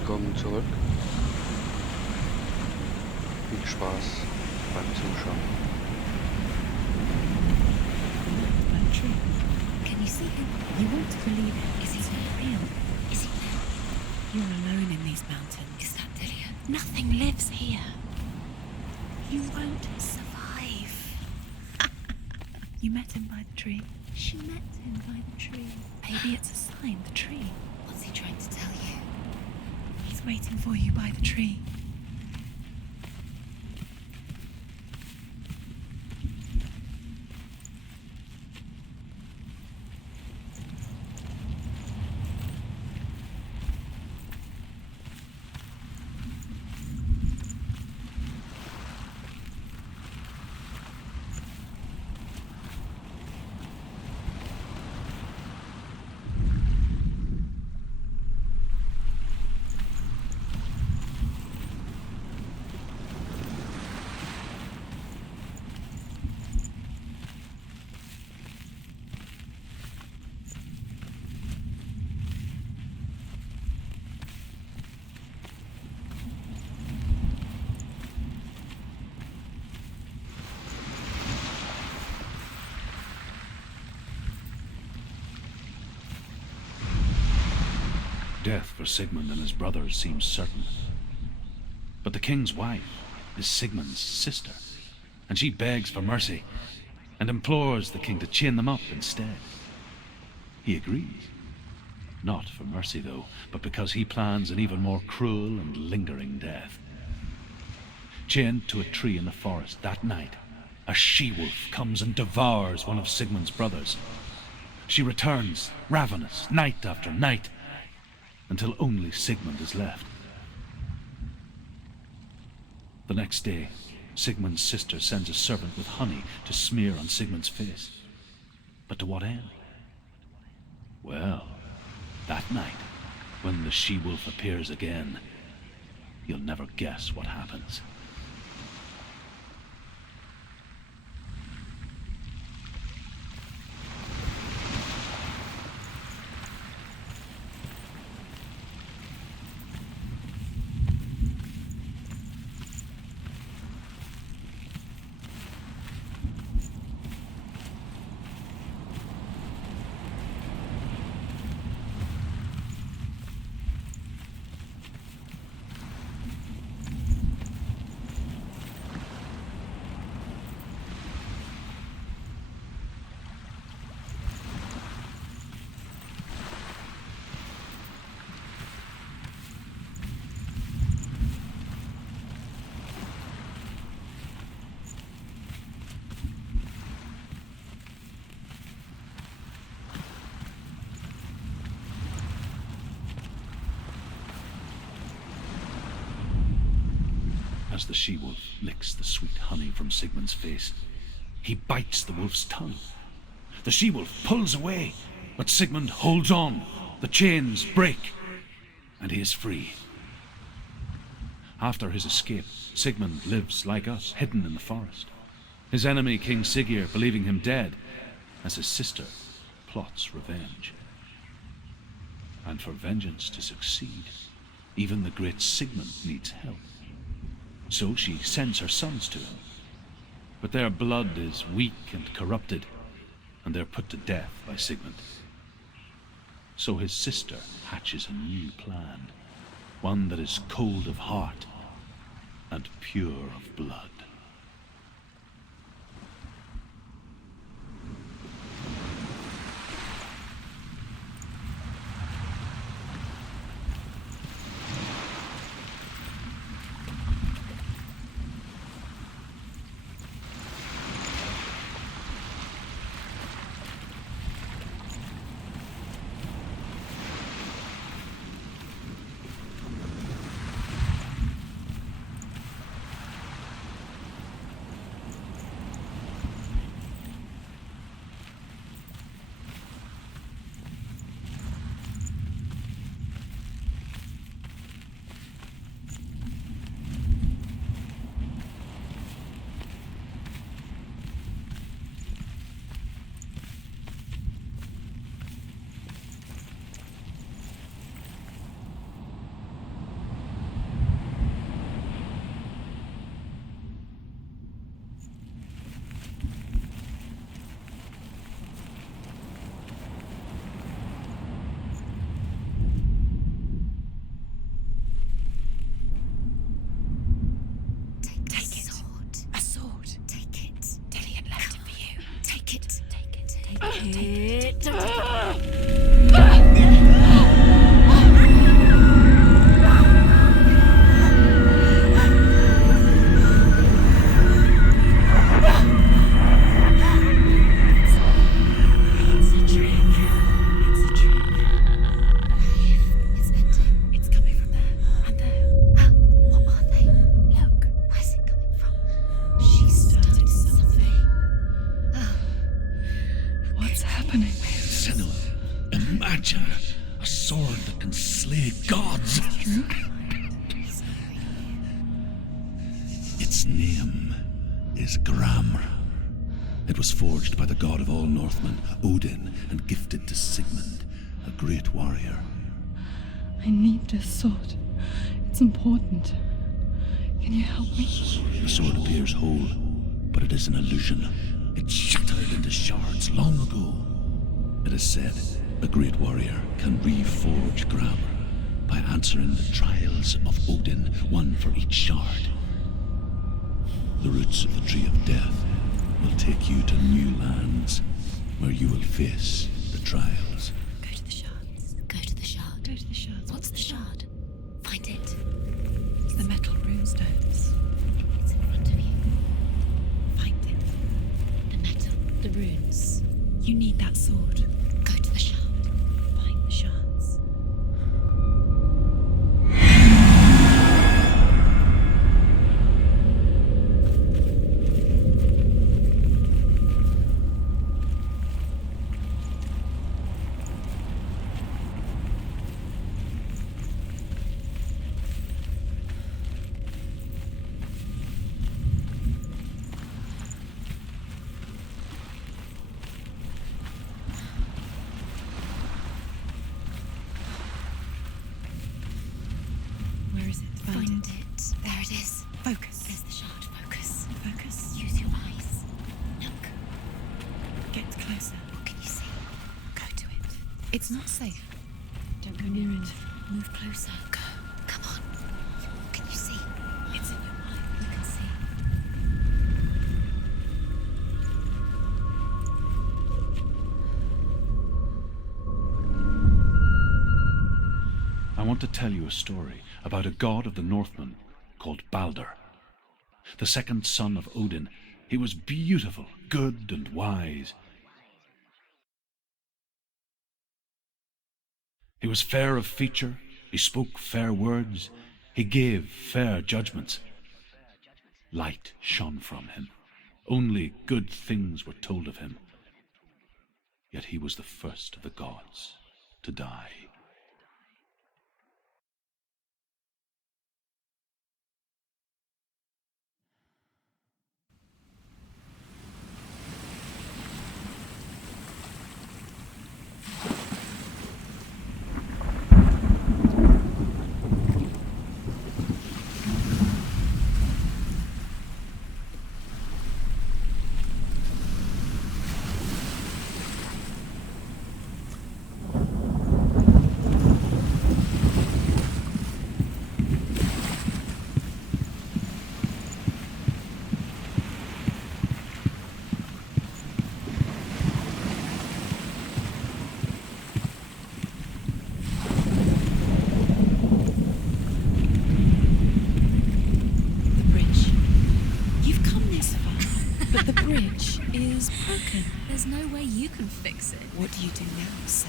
Willkommen zurück. Viel Spaß beim Zuschauen. But true. Can you see him? You want to believe it. Is he real? Is he there? You're alone in these mountains. Is that Dillion? Nothing lives here. You won't survive. You met him by the tree. She met him by the tree. Maybe it's a sign, the tree. What's he trying to tell you? He's waiting for you by the tree. Death for Sigmund and his brothers seems certain. But the king's wife is Sigmund's sister, and she begs for mercy and implores the king to chain them up instead. He agrees. Not for mercy, though, but because he plans an even more cruel and lingering death. Chained to a tree in the forest that night, a she-wolf comes and devours one of Sigmund's brothers. She returns, ravenous, night after night, until only Sigmund is left. The next day, Sigmund's sister sends a servant with honey to smear on Sigmund's face. But to what end? Well, that night, when the she-wolf appears again, you'll never guess what happens. As the she-wolf licks the sweet honey from Sigmund's face, he bites the wolf's tongue. The she-wolf pulls away, but Sigmund holds on. The chains break, and he is free. After his escape, Sigmund lives like us, hidden in the forest. His enemy, King Siggeir, believing him dead, as his sister plots revenge. And for vengeance to succeed, even the great Sigmund needs help. So she sends her sons to him. But their blood is weak and corrupted, and they're put to death by Sigmund. So his sister hatches a new plan, one that is cold of heart and pure of blood. Take it. It's a trick. It's a trick. It's ending. It's coming from there and there. Oh, what are they? Look, where's it coming from? She started something. Oh. What's happening? Senua, imagine a sword that can slay gods. True? Its name is Gramr. It was forged by the god of all Northmen, Odin, and gifted to Sigmund, a great warrior. I need this sword. It's important. Can you help me? The sword appears whole, but it is an illusion. It shattered into shards long ago. It is said a great warrior can reforge Gramr by answering the trials of Odin, one for each shard. The roots of the tree of death will take you to new lands where you will face the trials. Go to the shards. Go to the shard. Go to the shards. What's the shard? Find it. It's the metal runestones. It's in front of you. Find it. The metal. The runes. You need that sword. Go to the shard. Find the shards. Where is it? Find it. There it is. Focus. There's the shard. Focus. Focus. Use your eyes. Look. Get closer. What can you see? Go to it. It's not safe. Don't go near it. Move closer. Go. Come on. What can you see? It's in your mind. You can see. I want to tell you a story about a god of the Northmen called Balder. The second son of Odin, he was beautiful, good, and wise. He was fair of feature, he spoke fair words, he gave fair judgments. Light shone from him. Only good things were told of him. Yet he was the first of the gods to die. is broken. There's no way you can fix it. What do you do now, Senua?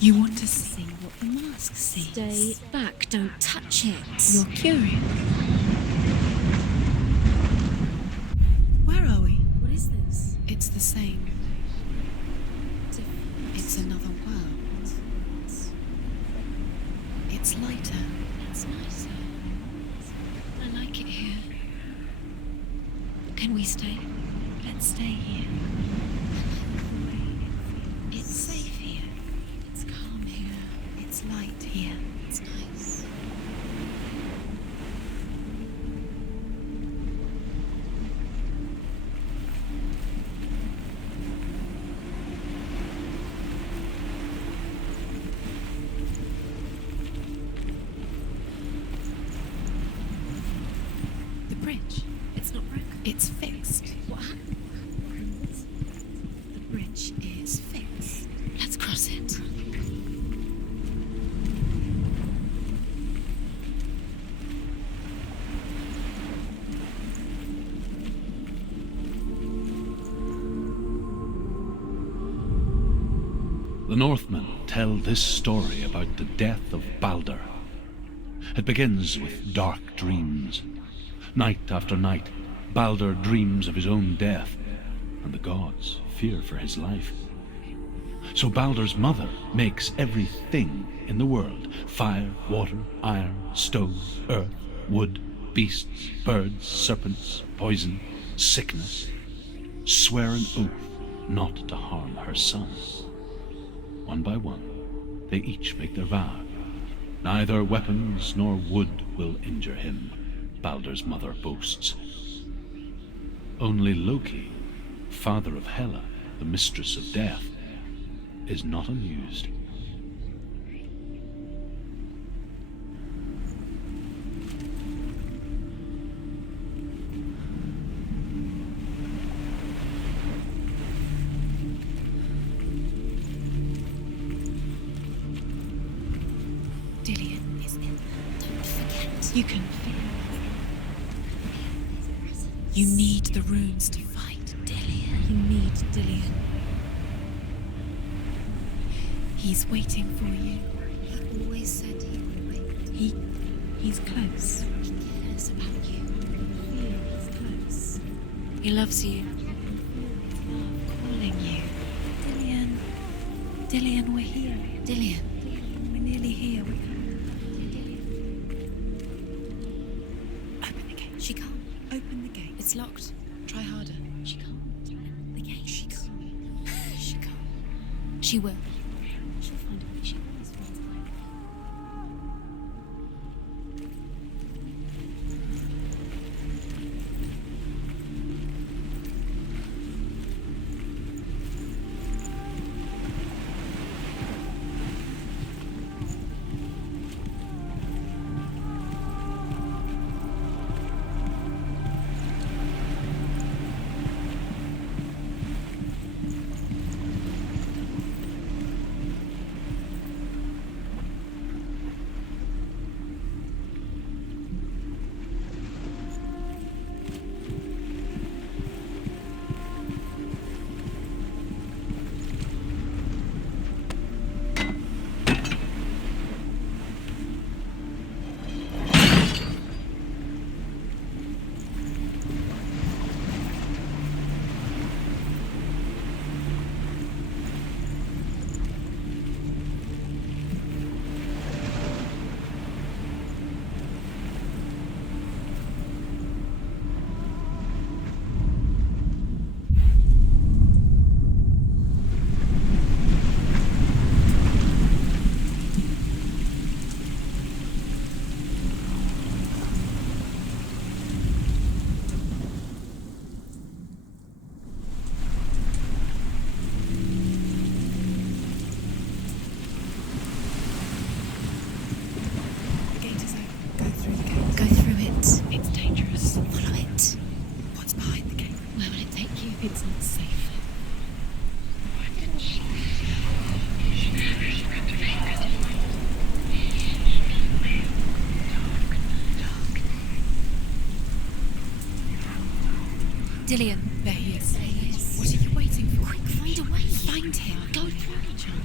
You want to see what the mask sees? Stay back, don't touch it. You're curious. Where are we? What is this? It's the same. Different. It's another world. It's lighter. It's nicer. I like it here. Can we stay? Let's stay here. I It's fixed. What happens? The bridge is fixed. Let's cross it. The Northmen tell this story about the death of Balder. It begins with dark dreams. Night after night, Balder dreams of his own death, and the gods fear for his life. So Balder's mother makes everything in the world: fire, water, iron, stone, earth, wood, beasts, birds, serpents, poison, sickness, swear an oath not to harm her son. One by one, they each make their vow. Neither weapons nor wood will injure him, Balder's mother boasts. Only Loki, father of Hela, the mistress of death, is not amused. Dillion is in there. Don't forget. You can feel it. You need the runes to fight Dillion. You need Dillion. He's waiting for you. He always said he would wait. He's close. He cares about you. He's close. He loves you. It's love calling you. Dillion. Dillion, we're here. Dillion. We're nearly here. Open the gate. She can't. Open the gate. It's locked. Try harder. She can't. Open the gate. She can't. She can't. She will. She'll find a way. She always finds a way. Dillion, there he is. What are you waiting for? Quick, find a way. Find him. Go through the child.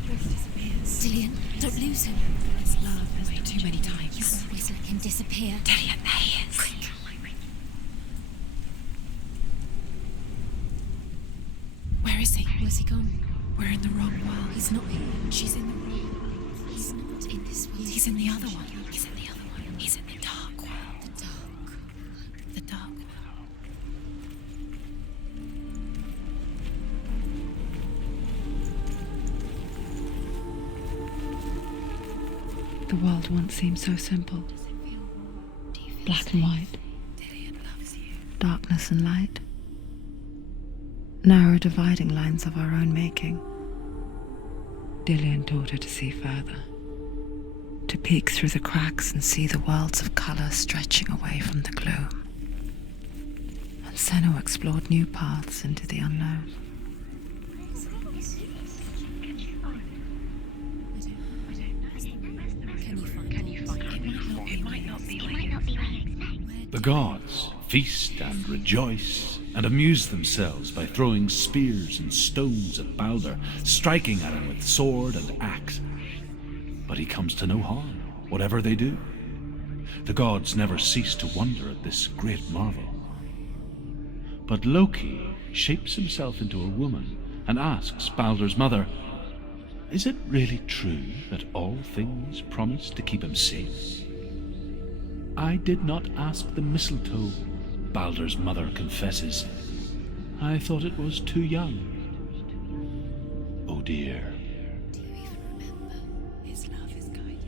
Dillion, don't lose him. His love has been too many times. You always let him disappear. Dillion, there he is. Quick. Where is he? Where's he gone? We're in the wrong world. He's not here. She's in the wrong world. He's not in this world. He's in the other one. He's in the other one. He's in the dark world. The dark. The dark world. The world once seemed so simple. Black and white. Darkness and light. Narrow dividing lines of our own making. Dillion taught her to see further. To peek through the cracks and see the worlds of colour stretching away from the gloom. Senua explored new paths into the unknown. The gods feast and rejoice and amuse themselves by throwing spears and stones at Balder, striking at him with sword and axe. But he comes to no harm, whatever they do. The gods never cease to wonder at this great marvel. But Loki shapes himself into a woman and asks Balder's mother, "Is it really true that all things promise to keep him safe?" "I did not ask the mistletoe," Balder's mother confesses. "I thought it was too young." Oh dear. Do you even remember? His love is guiding.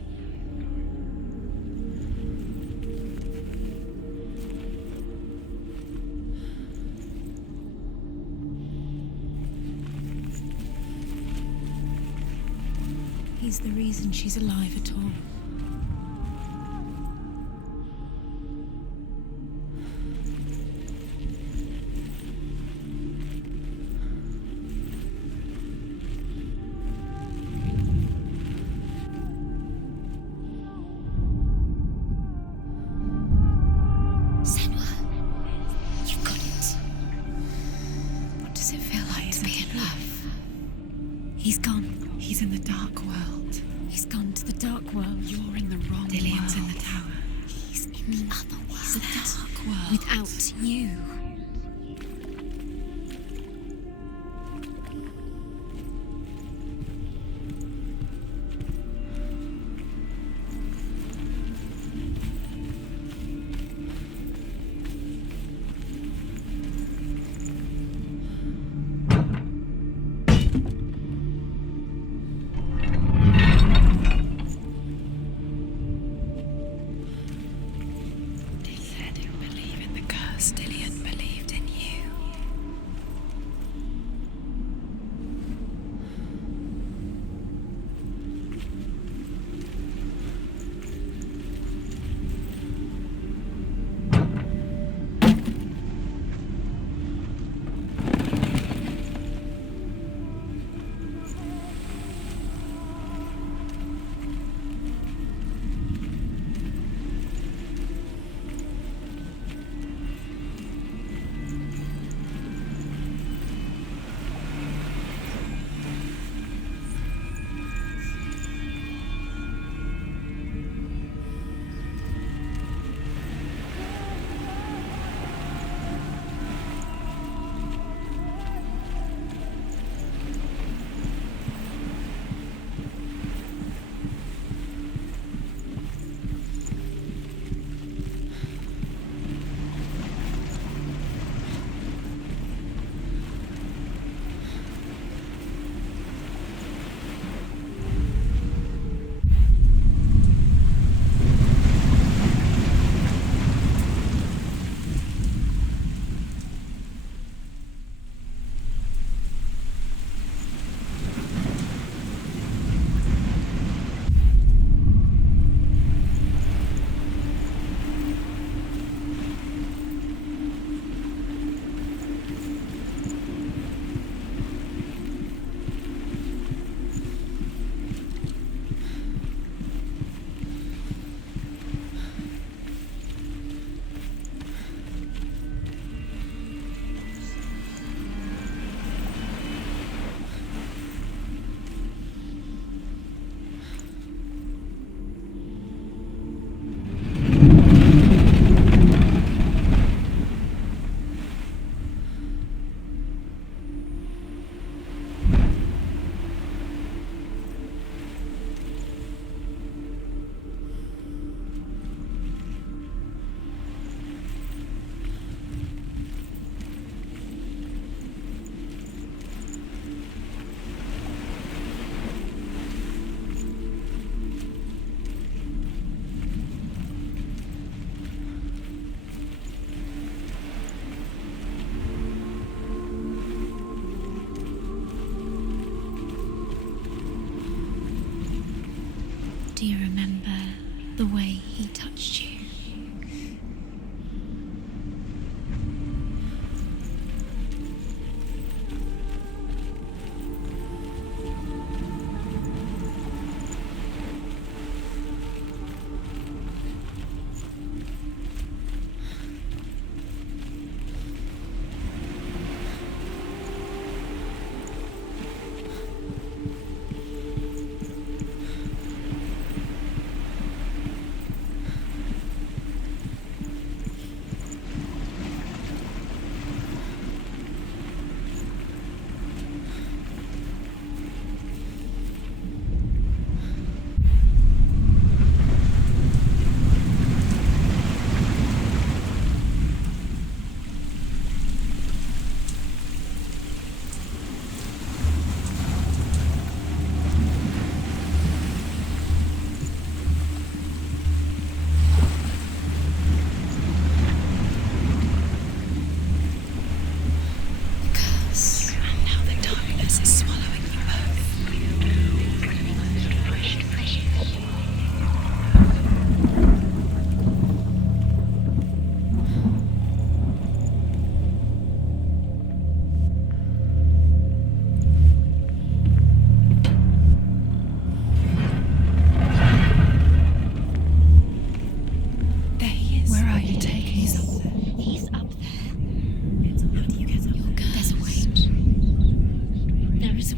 He's the reason she's alive at all. He's gone. He's in the dark world. He's gone to the dark world. You're in the wrong Dillion's world. In the tower. He's in the other world. He's the dark world. Without you. Dillion believed in you. Do you remember the way he touched you?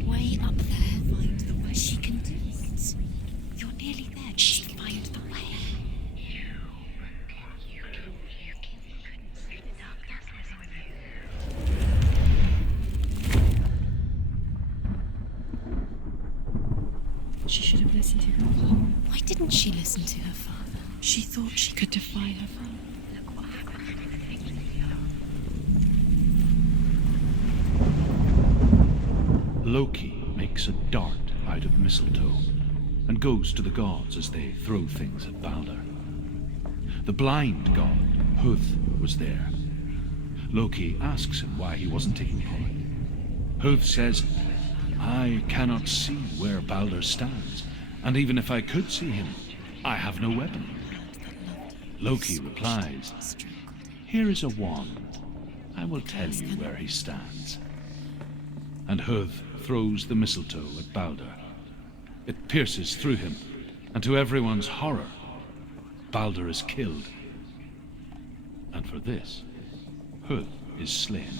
way up there. Find the way. She can do it. You're nearly there. She can find the way. She should have listened to her father. Why didn't she listen to her father? She thought she could defy her father. Loki makes a dart out of mistletoe and goes to the gods as they throw things at Balder. The blind god, Huth, was there. Loki asks him why he wasn't taking part. Huth says, "I cannot see where Balder stands, and even if I could see him, I have no weapon." Loki replies, "Here is a wand. I will tell you where he stands." And Huth throws the mistletoe at Balder. It pierces through him, and to everyone's horror, Balder is killed. And for this, Huth is slain.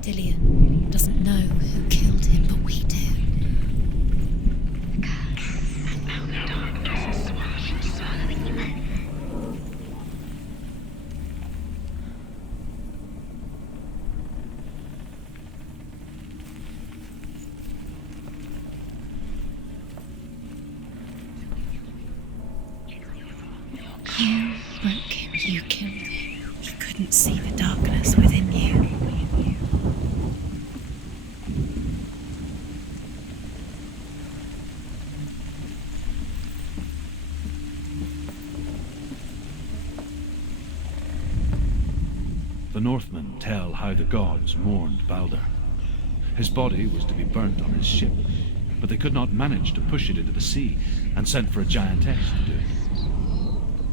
Dillion doesn't know who killed him, but we do. You broke him, you killed him. He couldn't see the darkness within you. The Northmen tell how the gods mourned Balder. His body was to be burnt on his ship, but they could not manage to push it into the sea and sent for a giantess to do it.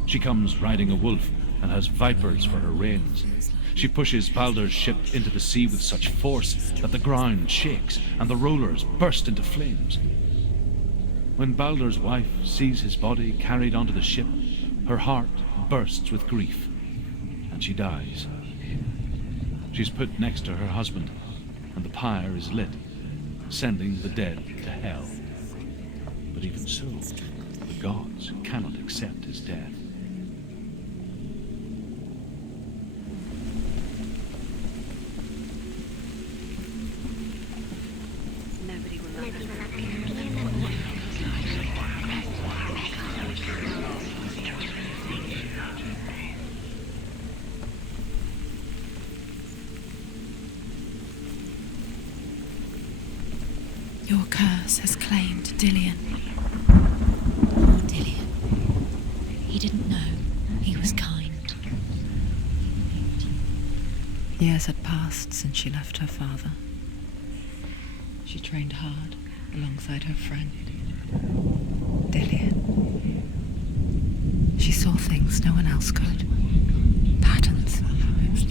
She comes riding a wolf and has vipers for her reins. She pushes Balder's ship into the sea with such force that the ground shakes and the rollers burst into flames. When Balder's wife sees his body carried onto the ship, her heart bursts with grief, and she dies. She's put next to her husband, and the pyre is lit, sending the dead to hell. But even so, the gods cannot accept his death. Your curse has claimed Dillion. Poor Dillion. He didn't know. He was kind. Years had passed since she left her father. She trained hard alongside her friend, Dillion. She saw things no one else could. Patterns,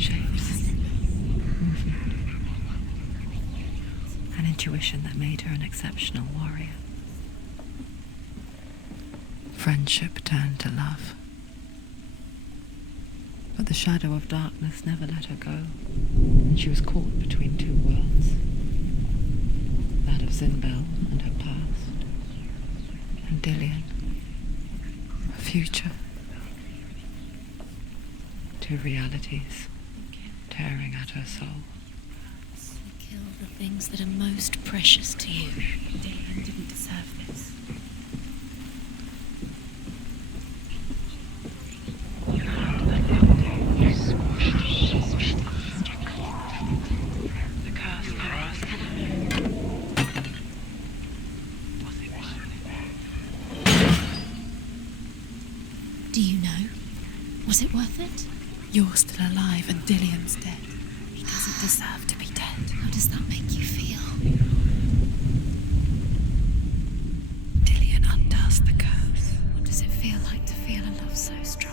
shapes, movement. An intuition that made her an exceptional warrior. Friendship turned to love. But the shadow of darkness never let her go, and she was caught between two worlds. That of Zinbel and her past, and Dillion, her future. Two realities tearing at her soul. Kill the things that are most precious to you. Dillion didn't deserve this. Do you know? Was it worth it? You're still alive and Dillion's dead. He doesn't deserve to be dead. How does that make you feel? Dillion undoes the curse. What does it feel like to feel a love so strong?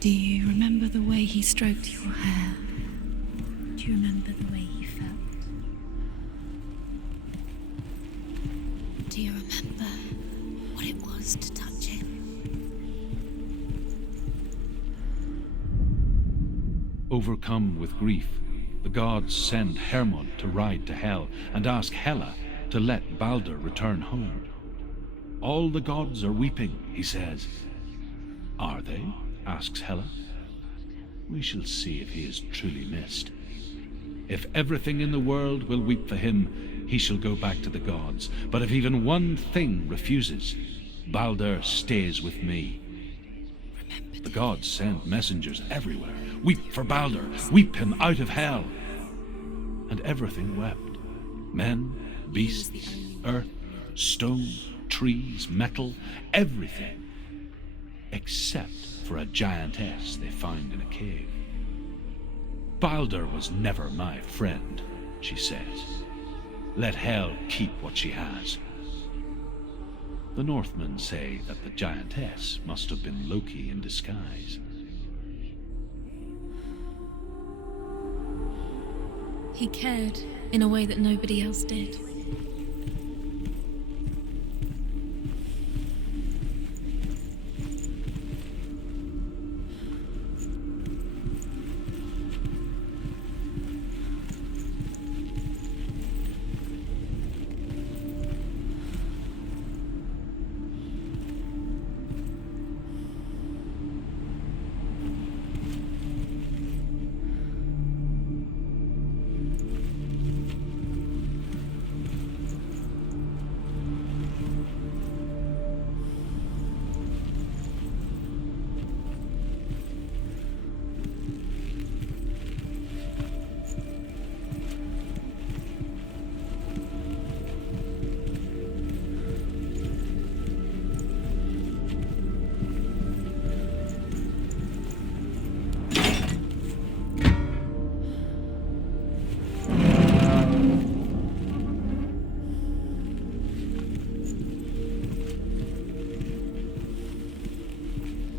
Do you remember the way he stroked your hair? Do you remember the way he felt? Do you remember what it was to touch him? Overcome with grief, the gods send Hermod to ride to Hell and ask Hela to let Balder return home. All the gods are weeping, he says. Are they? Asks Hela. We shall see if he is truly missed. If everything in the world will weep for him, he shall go back to the gods. But if even one thing refuses, Balder stays with me. The gods send messengers everywhere. Weep for Balder, weep him out of Hell. And everything wept. Men, beasts, earth, stone, trees, metal, everything. Except for a giantess they found in a cave. Balder was never my friend, she says. Let Hel keep what she has. The Northmen say that the giantess must have been Loki in disguise. He cared in a way that nobody else did.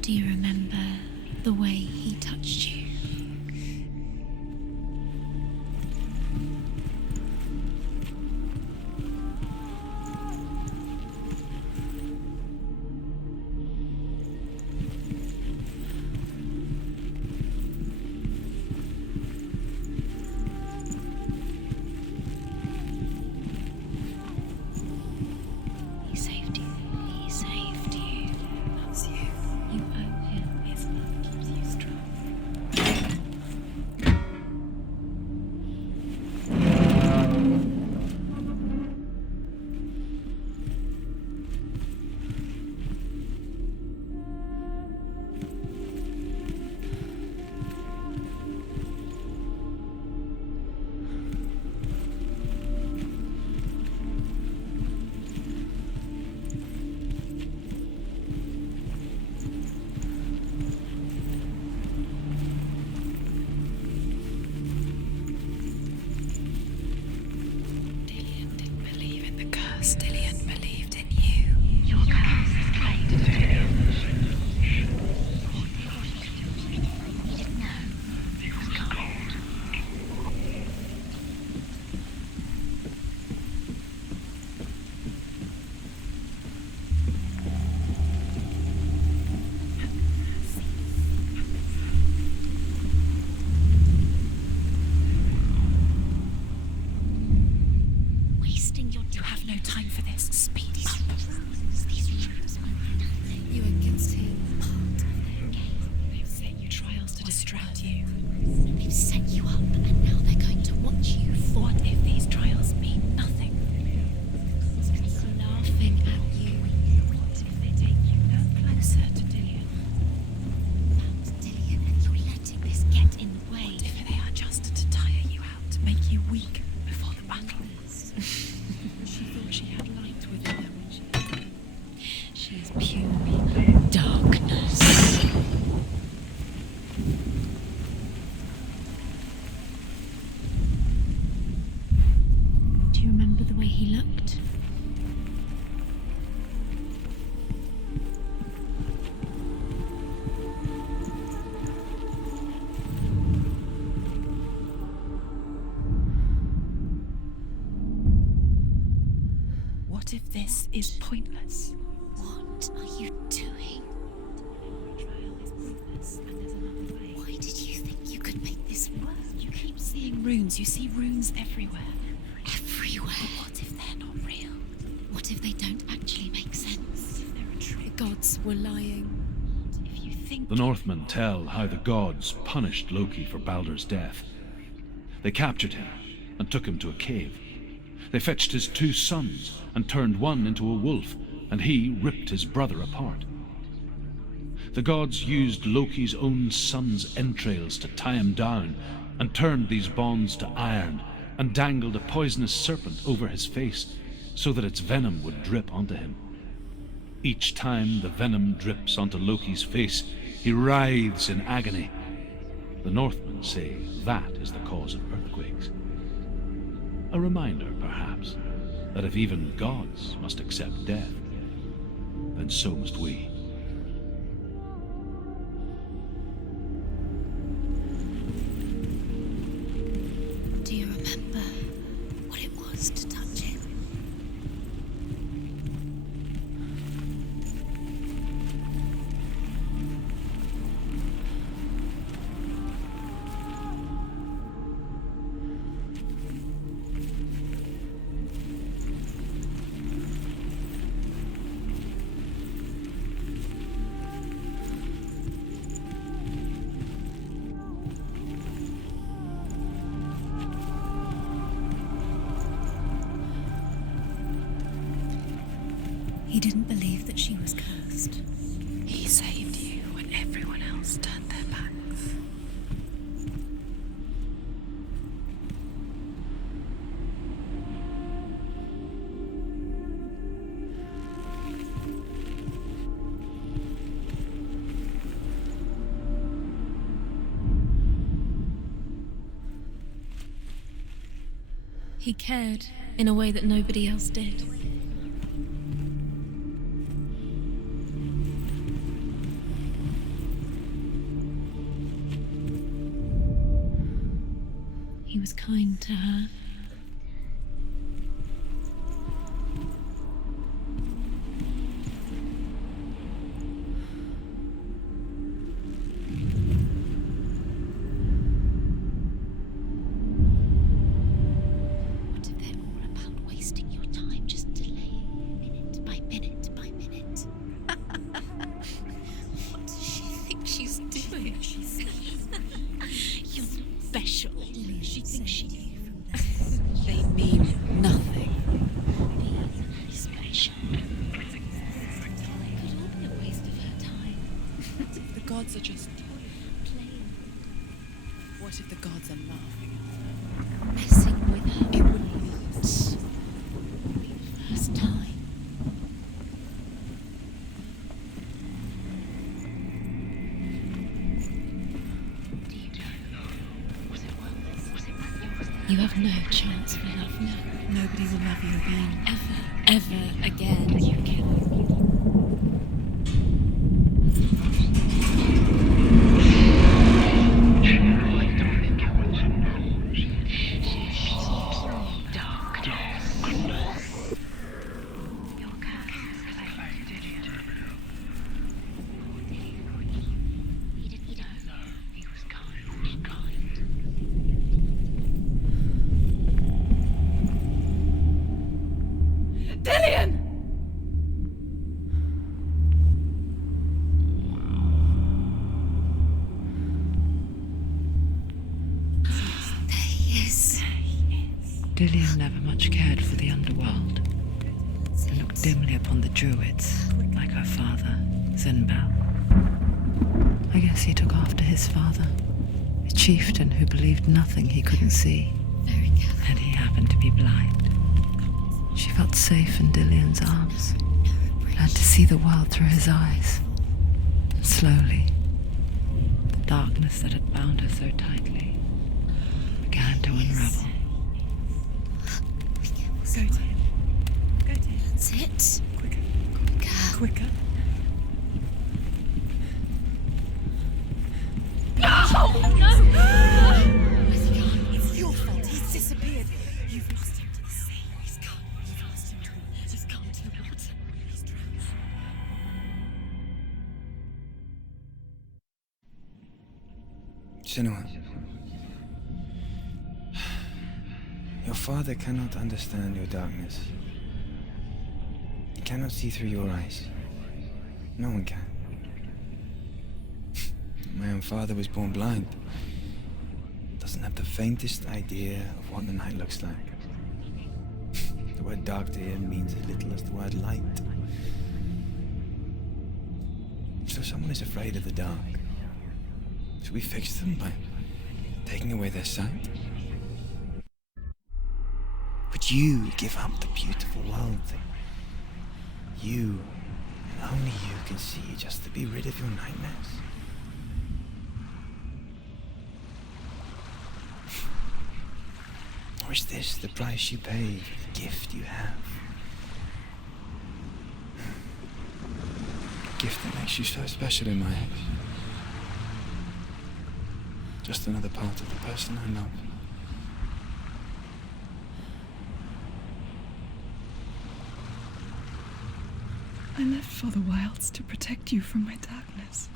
Do you remember the way he touched you? He saved you. He saved you. That's you. You owe him. His love keeps you strong. Dillion didn't believe in the curse. Dillion believed in you. Your curse is played. You didn't know. It was gold. Wasting your time. You have no time for this. Speed. These rules mean nothing. You against him. Part of their game. They've set you trials to distract you. They've set you up, and now they're going to watch you fall. What if these trials mean nothing? It's laughing at you. What if they take you no closer to Dillion? Found Dillion, and you're letting this get in the way. What if they are just to tire you out, to make you weak before the battle? She thought she had light within her when she What if this is pointless? What are you doing? Why did you think you could make this work? You keep seeing runes. You see runes everywhere. Everywhere? But what if they're not real? What if they don't actually make sense? The gods were lying. If you think... The Northmen tell how the gods punished Loki for Baldur's death. They captured him and took him to a cave. They fetched his 2 sons and turned one into a wolf, and he ripped his brother apart. The gods used Loki's own son's entrails to tie him down, and turned these bonds to iron, and dangled a poisonous serpent over his face, so that its venom would drip onto him. Each time the venom drips onto Loki's face, he writhes in agony. The Northmen say that is the cause of earthquakes. A reminder, perhaps, that if even gods must accept death, then so must we. Do you remember what it was to touch him? He didn't believe that she was cursed. He saved you when everyone else turned their backs. He cared in a way that nobody else did. He was kind to her. What if they're all about wasting your time, just delaying minute by minute by minute? What does she think she's doing? You're special. She thinks she knew from that. They mean nothing. Special. Could all be a waste of her time. The gods are just... Playing, What if the gods are laughing at her? messing with her. It would not be the first time. You have no chance for love now. Nobody will love you again. Ever again. You can. Dillion! There he is. Dillion never much cared for the underworld, and looked dimly upon the druids, like her father, Zinbel. I guess he took after his father, a chieftain who believed nothing he couldn't see, Very careful. and he happened to be blind. She felt safe in Dillion's arms, learned to see the world through his eyes. And slowly, the darkness that had bound her so tightly began to unravel. Go to him. Go to him. That's it. Quicker. Quicker. Quicker. It's your fault. He's disappeared. You've lost him to the sea. He's gone. You've lost him to... He's gone. Senua, your father cannot understand your darkness. He cannot see through your eyes. No one can. My own father was born blind. Doesn't have the faintest idea of what the night looks like. The word dark to him means as little as the word light. So someone is afraid of the dark. Should we fix them by taking away their sight? Would you give up the beautiful world that you, and only you, can see just to be rid of your nightmares? Or is this the price you pay for the gift you have? A gift that makes you so special in my eyes. Just another part of the person I love. I left for the wilds to protect you from my darkness.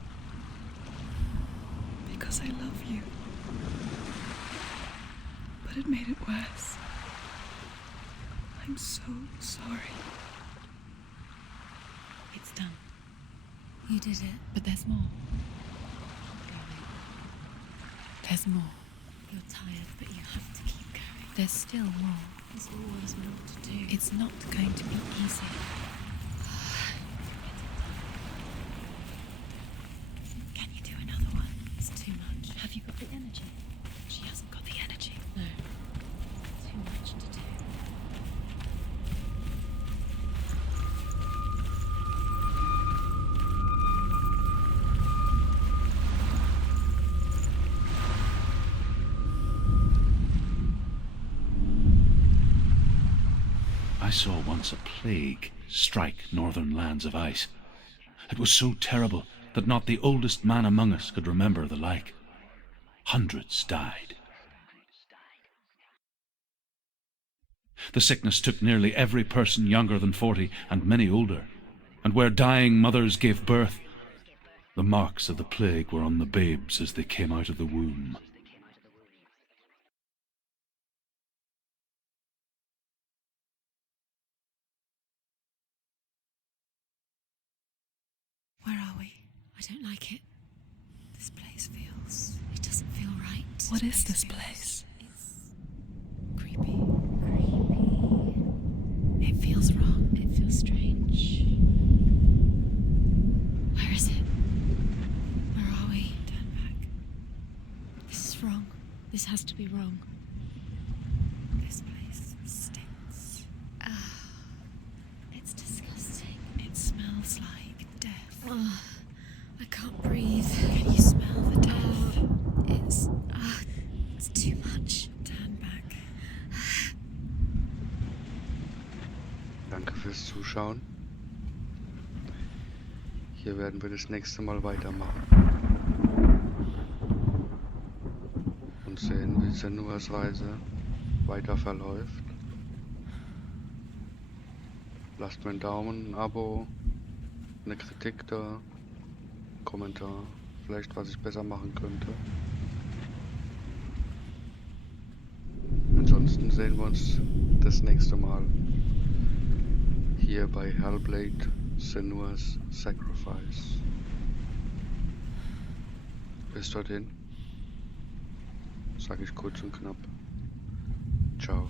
Because I love you. But it made it worse. I'm so sorry. It's done. You did it. But there's more. There's more. You're tired, but you have to keep going. There's still more. There's always more to do. It's not going to be easy. Can you do another one? It's too much. Have you got the energy? She hasn't got the energy. No. Too much to do. I saw once a plague strike northern lands of ice. It was so terrible that not the oldest man among us could remember the like. Hundreds died. The sickness took nearly every person younger than 40 and many older, and where dying mothers gave birth, the marks of the plague were on the babes as they came out of the womb. Where are we? I don't like it. This place feels... It doesn't feel right. What is this place? It's creepy. It feels wrong. It feels strange. Where is it? Where are we? Turn back. This is wrong. This has to be wrong. This place stinks. It's disgusting. It smells like death. I can't breathe. Can you smell the death? It's too much. Turn back. Danke fürs Zuschauen. Hier werden wir das nächste Mal weitermachen. Und sehen, wie Senuas Reise weiter verläuft. Lasst mir einen Daumen, ein Abo, eine Kritik da, einen Kommentar, vielleicht was ich besser machen könnte. Ansonsten sehen wir uns das nächste Mal hier bei Hellblade, Senua's Sacrifice. Bis dorthin, sage ich kurz und knapp. Ciao.